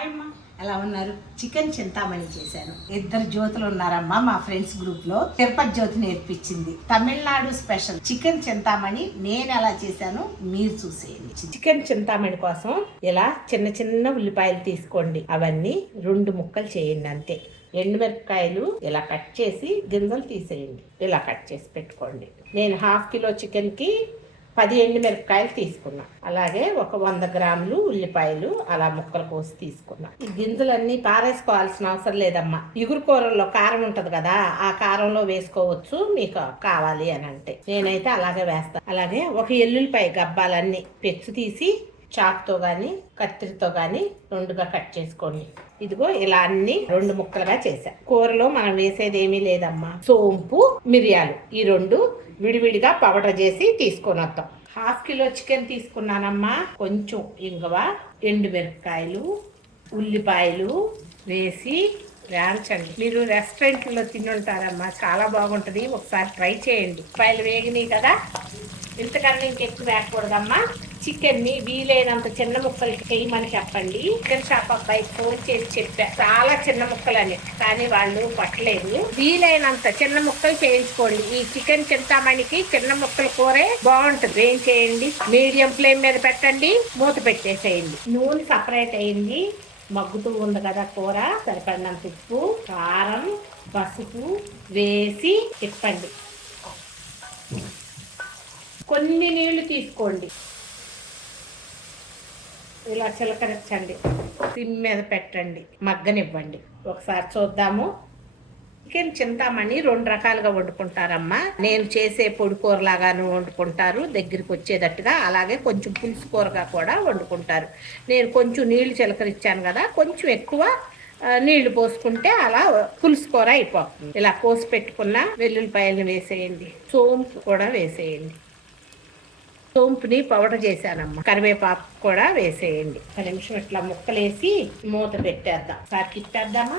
హాయమ్మా ఎలా ఉన్నారు? చికెన్ చింతామణి చేశాను. ఇద్దరు జ్యోతులు ఉన్నారమ్మా మా ఫ్రెండ్స్ గ్రూప్లో. తిరుపతి జ్యోతి నేర్పించింది. తమిళనాడు స్పెషల్ చికెన్ చింతామణి నేను ఎలా చేశాను మీరు చూసేయండి. చికెన్ చింతామణి కోసం ఇలా చిన్న చిన్న ఉల్లిపాయలు తీసుకోండి. అవన్నీ రెండు ముక్కలు చేయండి అంతే. ఎండుమిరపకాయలు ఇలా కట్ చేసి గింజలు తీసేయండి. ఇలా కట్ చేసి పెట్టుకోండి. నేను హాఫ్ కిలో చికెన్కి పది ఎండుమిరపకాయలు తీసుకున్నా. అలాగే ఒక వంద గ్రాములు ఉల్లిపాయలు అలా ముక్కలు కోసి తీసుకున్నా. ఈ గింజలన్నీ పారేసుకోవాల్సిన అవసరం లేదమ్మా. ఇగురు కూరల్లో కారం ఉంటది కదా ఆ కారంలో వేసుకోవచ్చు మీకు కావాలి అని అంటే. నేనైతే అలాగే వేస్తాను అలాగే ఒక ఎల్లుల్లిపాయ గబ్బాలన్నీ పెచ్చు తీసి చాక్తో కానీ కత్తిరితో కానీ రెండుగా కట్ చేసుకోండి. ఇదిగో ఇలా అన్ని రెండు ముక్కలుగా చేసా కూరలో మనం వేసేది ఏమీ లేదమ్మా. సోంపు మిరియాలు ఈ రెండు విడివిడిగా పౌడర్ చేసి తీసుకొని వస్తాం హాఫ్ కిలో చికెన్ తీసుకున్నానమ్మా. కొంచెం ఇంగువ ఎండుమిరపకాయలు ఉల్లిపాయలు వేసి వేయించండి. మీరు రెస్టారెంట్లో తినుంటారమ్మా. చాలా బాగుంటుంది. ఒకసారి ట్రై చేయండి. ఉల్లిపాయలు వేగినాయి కదా. ఇంతకన్నా ఇంకెక్కువ వేయకూడదమ్మా. చికెన్ని వీలైనంత చిన్న ముక్కలు చేయమని చెప్పండి. చికెన్ షాప్ అబ్బాయి ఫోన్ చేసి చెప్పా. చాలా చిన్న ముక్కలని కానీ వాళ్ళు పట్టలేదు. వీలైనంత చిన్న ముక్కలు చేయించుకోండి. ఈ చికెన్ చింతామణికి చిన్న ముక్కల కూరే బాగుంటుంది. ఏం చేయండి? మీడియం ఫ్లేమ్ మీద పెట్టండి. మూత పెట్టేసేయండి. నూనె సపరేట్ అయింది. మగ్గుతూ ఉంది కదా కూర. సరిపడినంత ఉప్పు కారం పసుపు వేసి తిప్పండి. కొన్ని నీళ్ళు తీసుకోండి. ఇలా చిలకరించండి. సిమ్ మీద పెట్టండి. మగ్గనివ్వండి. ఒకసారి చూద్దాము. చికెన్ చింతామణి రెండు రకాలుగా వండుకుంటారమ్మా. నేను చేసే పొడి కూరలాగాను వండుకుంటారు. దగ్గరికి వచ్చేటట్టుగా అలాగే కొంచెం పులుసు కూరగా కూడా వండుకుంటారు. నేను కొంచెం నీళ్ళు చిలకరించాను కదా కొంచెం ఎక్కువ నీళ్ళు పోసుకుంటే అలా పులుసు కూర అయిపోతుంది. ఇలా కోసి పెట్టుకున్న వెల్లుల్లిపాయలను వేసేయండి. సోంపు కూడా వేసేయండి. సోంపుని పౌడర్ చేశానమ్మ. కరివేపాకు కూడా వేసేయండి. ఒక నిమిషం ఇట్లా ముక్కలేసి మూత పెట్టేద్దాం. సార్ కిట్టేద్దామా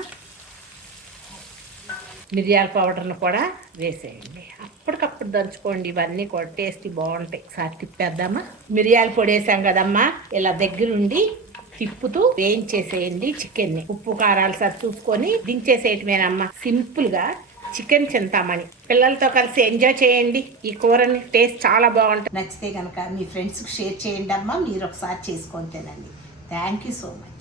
మిరియాల పౌడర్ను కూడా వేసేయండి. అప్పటికప్పుడు దంచుకోండి. ఇవన్నీ కూడా టేస్ట్ బాగుంటాయి. సార్ తిప్పేద్దామా? మిరియాల పొడి వేసాం కదమ్మా. ఇలా దగ్గరుండి తిప్పుతూ వేయించేసేయండి చికెన్ని. ఉప్పు కారాలు సార్ చూసుకొని దించేసేయటమేనమ్మా. సింపుల్గా చికెన్ చింతామణి పిల్లలతో కలిసి ఎంజాయ్ చేయండి. ఈ కూరని టేస్ట్ చాలా బాగుంటుంది. నచ్చితే కనుక మీ ఫ్రెండ్స్కి షేర్ చేయండి అమ్మా మీరు ఒకసారి చేసుకొని తినండి. Thank you so much.